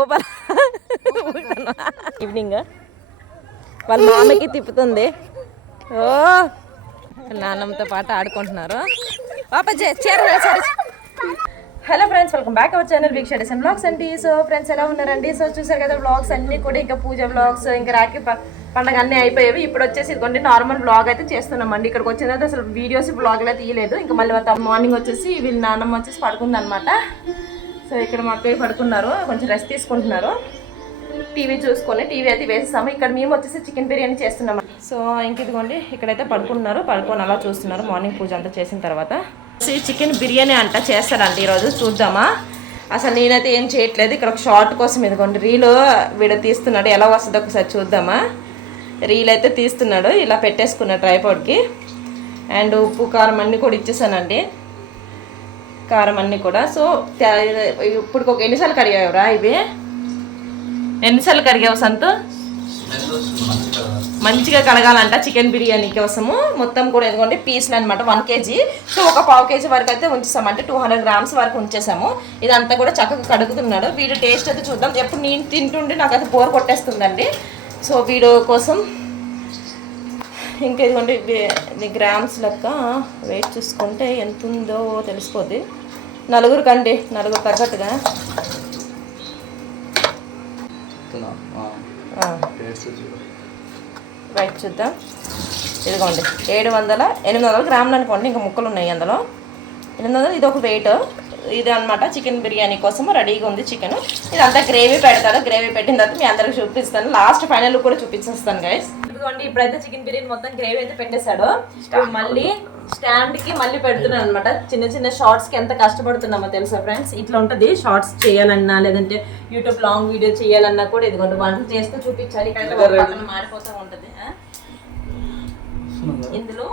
Open. Evening వాళ్ళ మామకి తిప్పుతుంది. ఓ నాన్నమ్మతో పాటు ఆడుకుంటున్నారు. సరే hello friends welcome back our channel big shades and blogs అండి సో ఫ్రెండ్స్ ఎలా ఉన్నారండి? సో చూసారు కదా బ్లాగ్స్ అన్ని కూడా ఇంకా పూజ బ్లాగ్స్ ఇంకా రాఖీ పండగ అన్నీ అయిపోయేవి. ఇప్పుడు వచ్చేసి ఇదిగోండి నార్మల్ బ్లాగ్ అయితే చేస్తున్నామండి. ఇక్కడికి వచ్చిన తర్వాత అసలు వీడియోస్ బ్లాగ్లో తీయలేదు. ఇంకా మళ్ళీ మార్నింగ్ వచ్చేసి వీళ్ళ నాన్నమ్మ వచ్చేసి పడుకుంది అనమాట సో ఇక్కడ మా అత్తయ్య పడుకున్నారు కొంచెం రెస్ట్ తీసుకుంటున్నారు. టీవీ చూసుకొని టీవీ అయితే వేసేసాము. ఇక్కడ మేము వచ్చేసి చికెన్ బిర్యానీ చేస్తున్నాం. సో ఇంక ఇదిగోండి ఇక్కడైతే పడుకున్నారు పడుకొని అలా చూస్తున్నారు. మార్నింగ్ పూజ అంతా చేసిన తర్వాత. చికెన్ బిర్యానీ అంట చేస్తారండి ఈరోజు. చూద్దామా? అసలు నేనైతే ఏం చేయట్లేదు. ఇక్కడ ఒక షార్ట్ కోసం ఇదిగోండి. రీలు వీడు తీస్తున్నాడు. ఎలా వస్తుందో ఒకసారి చూద్దామా? రీల్ అయితే తీస్తున్నాడు. ఇలా పెట్టేసుకున్నాడు ట్రైపాడ్కి అండ్ ఉప్పు కారం అన్నీ కూడా ఇచ్చేసానండి. కారం అన్నీ కూడా. సో ఇప్పుడు ఒక ఎన్నిసార్లు కడిగావురా ఇవి? ఎన్నిసార్లు కడిగావు సంతు? మంచిగా కడగాలంట చికెన్ బిర్యానీ కోసము. మొత్తం కూడా ఎందుకంటే పీస్లు అనమాట వన్ కేజీ. సో ఒక పావు కేజీ వరకు అయితే ఉంచేసాము. అంటే టూ హండ్రెడ్ గ్రామ్స్ వరకు ఉంచేసాము. ఇదంతా కూడా చక్కగా కడుగుతున్నాడు. వీడు టేస్ట్ అయితే చూద్దాం. ఎప్పుడు నేను తింటుంటే నాకు అది బోర్ కొట్టేస్తుందండి. సో వీడు కోసం ఇంకా ఇదిగోండి గ్రామ్స్ లెక్క వెయిట్ చూసుకుంటే ఎంత ఉందో తెలిసిపోద్ది. నలుగురు కండి నలుగురు తగ్గట్టుగా. రైట్ చూద్దాం. ఇదిగోండి ఏడు వందల ఎనిమిది వందల గ్రాములు అనుకోండి ఇంకా ముక్కలు ఉన్నాయి అందులో. ఎనిమిది వందలు ఇది ఒక వెయిట్ ఇది అన్నమాట చికెన్ బిర్యానీ కోసం రెడీగా ఉంది చికెన్. ఇదంతా గ్రేవీ పెడతాడు గ్రేవీ పెట్టిన తర్వాత మీ అందరికి చూపిస్తాను. లాస్ట్ ఫైనల్ కూడా చూపించేస్తాను గైస్ ఇదిగోండి ఇప్పుడైతే చికెన్ బిర్యానీ మొత్తం గ్రేవీ అయితే పెట్టేశాడు. మళ్ళీ స్టాండ్కి మళ్ళీ పెడుతున్నాను అనమాట చిన్న చిన్న షార్ట్స్కి ఎంత కష్టపడుతున్నామో తెలుసా ఫ్రెండ్స్ ఇట్లా ఉంటది షార్ట్స్ చేయాలన్నా లేదంటే యూట్యూబ్ లాంగ్ వీడియో చేయాలన్నా కూడా ఇదిగోండి వంటలు చేస్తూ చూపించాలి. పక్కన మాడిపోతూ ఉంటది? ఇందులో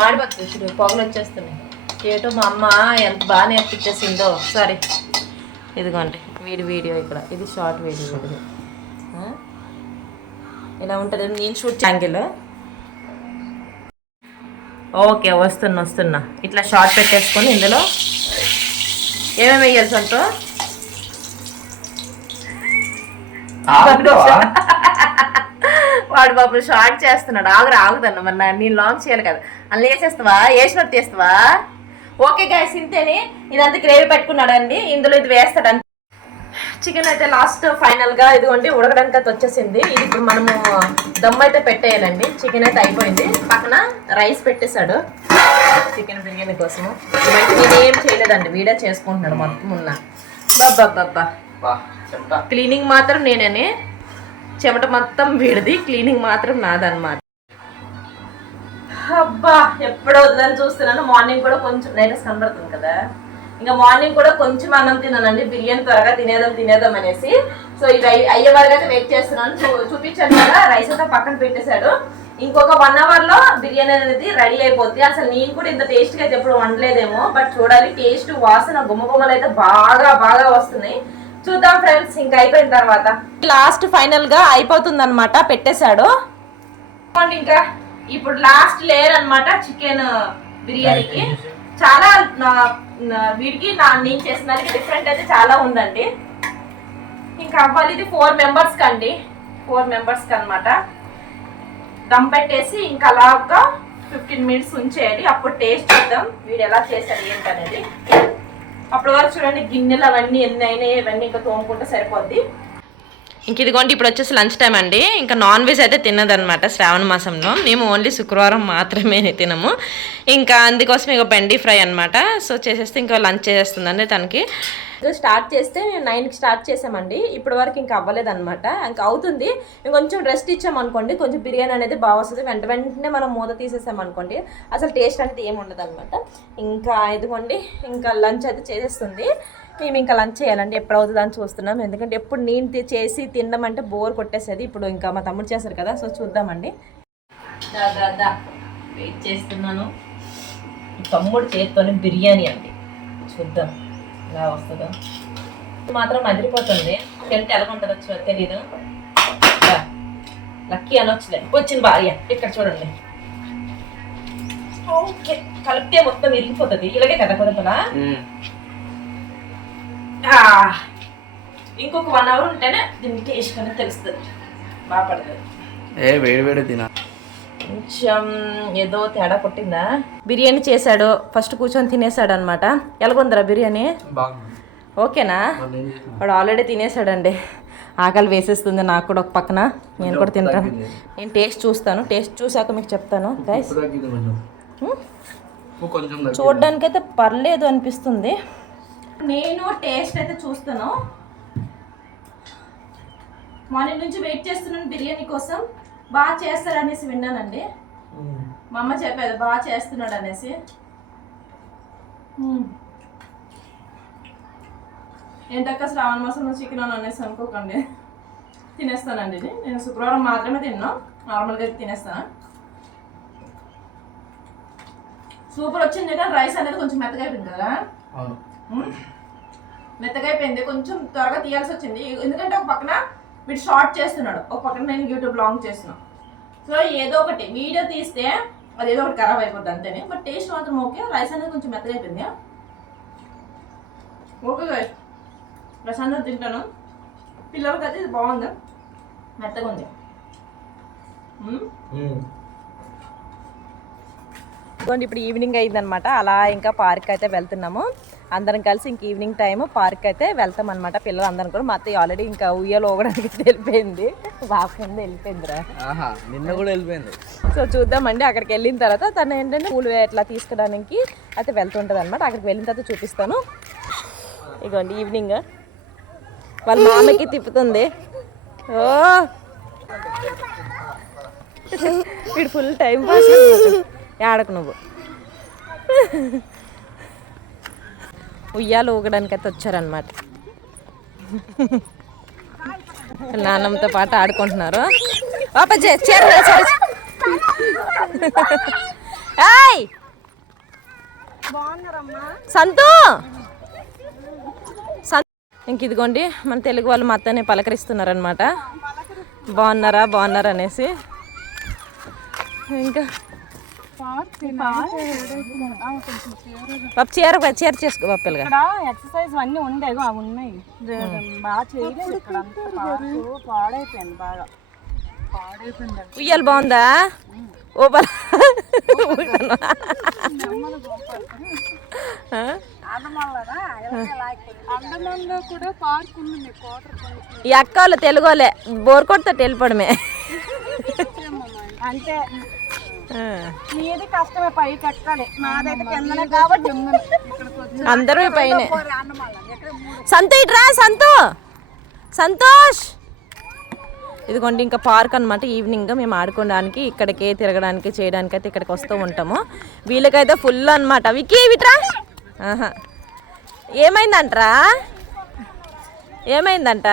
మాడిపోతుంది పొగలు వచ్చేస్తున్నాయి. ఏటో మా అమ్మ ఎంత బాగా నేర్పించేసిందో సారీ. ఇదిగోండి వీడి వీడియో ఇక్కడ. ఇది షార్ట్ వీడియో ఇది? ఇలా ఉంటుంది. నేను షూట్ యాంగిల్. ఓకే వస్తున్నా వస్తున్నా. ఇట్లా షార్ట్ పెట్టేసుకొని ఇందులో ఏమేమి వేయాలి సంతో? వాడు బాబు షార్ట్ చేస్తున్నాడు. ఆగురు ఆగుదన్న. మరి నేను లాంగ్ చేయాలి కదా. అందులో వేసేస్తావా? వేసినట్టు తీస్తావా ఓకే గాయస్ ఇంతేని. ఇదంతా గ్రేవీ పెట్టుకున్నాడండి. ఇందులో ఇది వేస్తాడు అంతే చికెన్ అయితే లాస్ట్ ఫైనల్గా ఇదిగోండి ఉడకడానికి అయితే వచ్చేసింది ఇది ఇప్పుడు మనము దమ్ అయితే పెట్టేయాలండి. చికెన్ అయితే అయిపోయింది. పక్కన రైస్ పెట్టేశాడు. చికెన్ బిర్యానీ కోసము. ఇవన్నీ నేనేం చేయలేదండి వీడే చేసుకుంటున్నాడు మొత్తం ఉన్న. బాబ్బా క్లీనింగ్ మాత్రం నేనని. చెమట మొత్తం వీడిది. క్లీనింగ్ మాత్రం నాదన్నమాట. అబ్బా ఎప్పుడో వద్దని చూస్తున్నాను. మార్నింగ్ కూడా కొంచెం నైట్ కనబడుతుంది కదా. ఇంకా మార్నింగ్ కూడా కొంచెం అన్నం తిన్నానండి. బిర్యానీ త్వరగా తినేదాం తినేదాం అనేసి. సో ఇవి అయ్యే వరకు అయితే వెయిట్ చేస్తున్నాను. చూ- చూపించాను కదా రైస్ అంతా పక్కన పెట్టేశాడు. ఇంకొక వన్ అవర్లో బిర్యానీ అనేది రెడీ అయిపోద్ది. అసలు నేను కూడా ఇంత టేస్ట్గా అయితే ఎప్పుడు వండలేదేమో. బట్ చూడాలి టేస్ట్ వాసన గుమ్మ గుమ్మలు అయితే బాగా బాగా వస్తున్నాయి. చూద్దాం ఫ్రెండ్స్ ఇంకా అయిపోయిన తర్వాత. లాస్ట్ ఫైనల్గా అయిపోతుంది అనమాట పెట్టేశాడు ఇంకా? ఇప్పుడు లాస్ట్ లేయర్ అన్నమాట చికెన్ బిర్యానీకి. చాలా వీడికి నా నేను చేసిన దానికి డిఫరెంట్ అయితే చాలా ఉందండి. ఇంకా అవ్వాలి ఇది ఫోర్ మెంబర్స్ కండి ఫోర్ మెంబర్స్కి అనమాట దమ్ పెట్టేసి ఇంకా అలాగా ఫిఫ్టీన్ మినిట్స్ ఉంచేయాలి అప్పుడు టేస్ట్ చూద్దాం వీడు ఎలా చేశాడు ఏంటనేది. అప్పటి వరకు చూడండి గిన్నెలు అవన్నీ ఎన్ని అయినాయి ఇవన్నీ ఇంకా తోముకుంటే సరిపోద్ది. ఇంక ఇదిగోండి ఇప్పుడు వచ్చేసి లంచ్ టైం అండి. ఇంకా నాన్ వెజ్ అయితే తిన్నదనమాట శ్రావణ మాసంలో. మేము ఓన్లీ శుక్రవారం మాత్రమే తినము. ఇంకా అందుకోసం ఇక బెండి ఫ్రై అనమాట సో చేసేస్తే ఇంకా లంచ్ చేసేస్తుందండి తనకి. స్టార్ట్ చేస్తే మేము నైన్కి స్టార్ట్ చేసామండి. ఇప్పటి వరకు ఇంకా అవ్వలేదు అనమాట ఇంకా అవుతుంది. ఇంకొంచెం రెస్ట్ ఇచ్చామనుకోండి కొంచెం బిర్యానీ అనేది బాగా వస్తుంది. వెంట వెంటనే మనం మూత తీసేసామనుకోండి అసలు టేస్ట్ అనేది ఏమి ఉండదు అనమాట ఇంకా ఇదిగోండి ఇంకా లంచ్ అయితే చేసేస్తుంది. మేము ఇంకా లంచ్ చేయాలండి. ఎప్పుడు అవుతుంది అని చూస్తున్నాం. ఎందుకంటే ఎప్పుడు నేను చేసి తినడం అంటే బోర్ కొట్టేసేది. ఇప్పుడు ఇంకా మా తమ్ముడు చేశారు కదా సో చూద్దామండి. వెయిట్ చేస్తున్నాను. తమ్ముడు చేతితోనే బిర్యానీ అండి. చూద్దాం ఎలా వస్తుందో. మాత్రం అదిరిపోతుంది. తింటే ఎలా ఉంటుందో తెలీదు. లక్కీ అనొచ్చులే. వచ్చింది భార్య. ఇక్కడ చూడండి. ఓకే. కలిపితే మొత్తం ఇరిగిపోతుంది. ఇలాగే కదా కొడుకులా? ఇంకొక వన్ అవర్ ఉంటేనే దీని టేస్ట్ అనేది తెలుస్తుంది. బాగా పడుతుంది ఏ వేడి వేడి తిన. కొంచెం ఏదో తేడా కొట్టిందా బిర్యానీ చేశాడు. ఫస్ట్ కూర్చొని తినేసాడు అనమాట ఎలాగొందరా బిర్యానీ? బాగుంది. ఓకేనా? వాడు ఆల్రెడీ తినేసాడండి ఆకలి వేసేస్తుంది నాకు కూడా ఒక పక్కన. నేను కూడా తింటాను. నేను టేస్ట్ చూస్తాను. టేస్ట్ చూసాక మీకు చెప్తాను గైస్ చూడడానికైతే పర్లేదు అనిపిస్తుంది. నేను టేస్ట్ అయితే చూస్తాను. మార్నింగ్ నుంచి వెయిట్ చేస్తున్నాను బిర్యానీ కోసం. బాగా చేస్తారనేసి విన్నానండి. మా అమ్మ చెప్పేది బాగా చేస్తున్నాడు అనేసి. ఏంటక్క శ్రావణ మాసంలో చికెన్ అని అనేసి అనుకోకండి. తినేస్తానండి ఇది. నేను శుక్రవారం మాత్రమే తిన్నా. నార్మల్గా అయితే తినేస్తాను. సూపర్ వచ్చింది కానీ రైస్ అనేది కొంచెం మెత్తగా అయిపోయింది కదా. మెత్తగా అయిపోయింది కొంచెం త్వరగా తీయాల్సి వచ్చింది. ఎందుకంటే ఒక పక్కన వీడు షార్ట్ చేస్తున్నాడు. ఒక పక్కన నేను యూట్యూబ్ లాంగ్ చేస్తున్నాను సో ఏదో ఒకటి వీడియో తీస్తే అది ఏదో ఒకటి ఖరాబ్ అయిపోద్ది అంతేనే. బట్ టేస్ట్ మాత్రం ఓకే. రైస్ అనేది కొంచెం మెత్తగా అయిపోయింది ఓకే. ప్రశాంతం తింటాను. పిల్లలకి అయితే ఇది బాగుంది. మెత్తగా ఉంది. ఇప్పుడు ఈవినింగ్ అయిందనమాట అలా ఇంకా పార్క్ అయితే వెళ్తున్నాము. అందరం కలిసి ఇంక ఈవినింగ్ టైం పార్క్ అయితే వెళ్తాం అనమాట పిల్లలు అందరం కూడా. మా అత్తయ్య ఆల్రెడీ ఇంకా ఉయ్యాలు ఊగడానికి వెళ్ళిపోయింది. బాబు కింద వెళ్ళిపోయిందిరా. నిన్న కూడా వెళ్ళిపోయింది. సో చూద్దామండి అక్కడికి వెళ్ళిన తర్వాత తను ఏంటంటే పూలు ఎట్లా తీసుకోవడానికి అయితే వెళ్తుంటుంది అనమాట అక్కడికి వెళ్ళిన తర్వాత చూపిస్తాను. ఇగోండి ఈవినింగ్ వాళ్ళ మామకి తిప్పుతుంది. ఓ! వీడు ఫుల్ టైం పాస్ ఆడకు నువ్వు. ఉయ్యాలు ఊగడానికి అయితే వచ్చారనమాట నాన్నమ్మతో పాటు ఆడుకుంటున్నారు. పాప చీర ఏయ్! సంతు! ఇంక ఇదిగోండి మన తెలుగు వాళ్ళు మా అత్తని పలకరిస్తున్నారనమాట బాగున్నారా బాగున్నారా అనేసి. ఇంకా పాప చీర చీర చేసుకో పాప పిల్లగా ఎక్సర్సైజ్ అన్నీ ఉండేవి అవి ఉన్నాయి. బాగా చేయలేదు ఇక్కడ అంతా పార్కు పాడైపోయింది బాగా. ఉయ్యాలు బాగుందా? ఓ బల అండమాన్లో కూడా పార్క్ ఉంది కోటర్ ఈ అక్క వాళ్ళు తెలుగు వాళ్ళే బోర్ కొడితే వెళ్ళిపోవడమే అంటే ఆ. మీది కష్టమే పైకి ఎక్కాలి నాదైతే కిందనే కాబట్టి. ఉంది. ఇక్కడికి వచ్చి అందరూ పైన. సంతు ఇట్రా సంతు. సంతోష్. ఇదిగోండి ఇంకా పార్క్ అనమాట ఈవినింగ్ మేము ఆడుకోవడానికి ఇక్కడికి తిరగడానికి చేయడానికి అయితే ఇక్కడికి వస్తూ ఉంటాము. వీళ్ళకైతే ఫుల్ అనమాట వికీ విట్రా ఆహా. ఏమైందంట్రా? ఏమైందంట?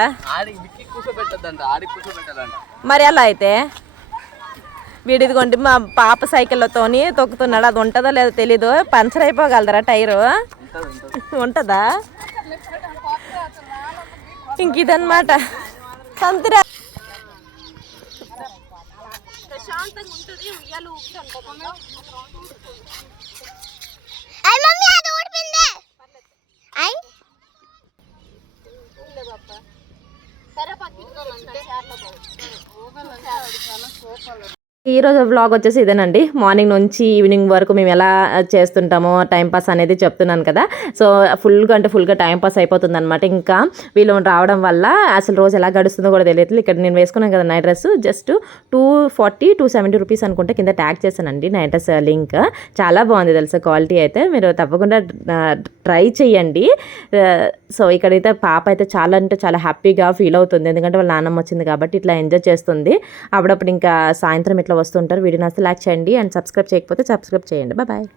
మరి ఎలా అయితే? వీడు ఇదిగోండి మా పాప సైకిళ్ళతోని తొక్కుతున్నాడు. అది ఉంటుందో లేదో తెలీదు. పంచర్ అయిపోగలరా టైరు. ఉంటుందా? ఇంక ఇదన్నమాట. సంతిరా. అయ్య మమ్మీ అది ఊడిపోయింది అయ్య ఈ రోజు వ్లాగ్ వచ్చేసి ఇదేనండి. మార్నింగ్ నుంచి ఈవినింగ్ వరకు మేము ఎలా చేస్తుంటామో టైంపాస్ అనేది చెప్తున్నాను కదా. సో ఫుల్గా అంటే ఫుల్గా టైంపాస్ అయిపోతుంది అనమాట ఇంకా వీళ్ళు రావడం వల్ల అసలు రోజు ఎలా గడుస్తుందో కూడా తెలియదు ఇక్కడ నేను వేసుకున్నాను కదా night dress just two forty two seventy rupees అనుకుంటే కింద ట్యాగ్ చేశానండి నైట్ డ్రెస్ లింక్ చాలా బాగుంది తెలుసా క్వాలిటీ అయితే. మీరు తప్పకుండా ట్రై చేయండి. సో ఇక్కడైతే పాప అయితే చాలా అంటే చాలా హ్యాపీగా ఫీల్ అవుతుంది. ఎందుకంటే వాళ్ళ నాన్నమ్మ వచ్చింది కాబట్టి ఇట్లా ఎంజాయ్ చేస్తుంది. అప్పుడప్పుడు ఇంకా సాయంత్రం ఇట్లా వస్తుంటారు. వీడియో నచ్చితే లైక్ చేయండి అండ్ సబ్స్క్రైబ్ చేయకపోతే సబ్స్క్రైబ్ చేయండి. బాయ్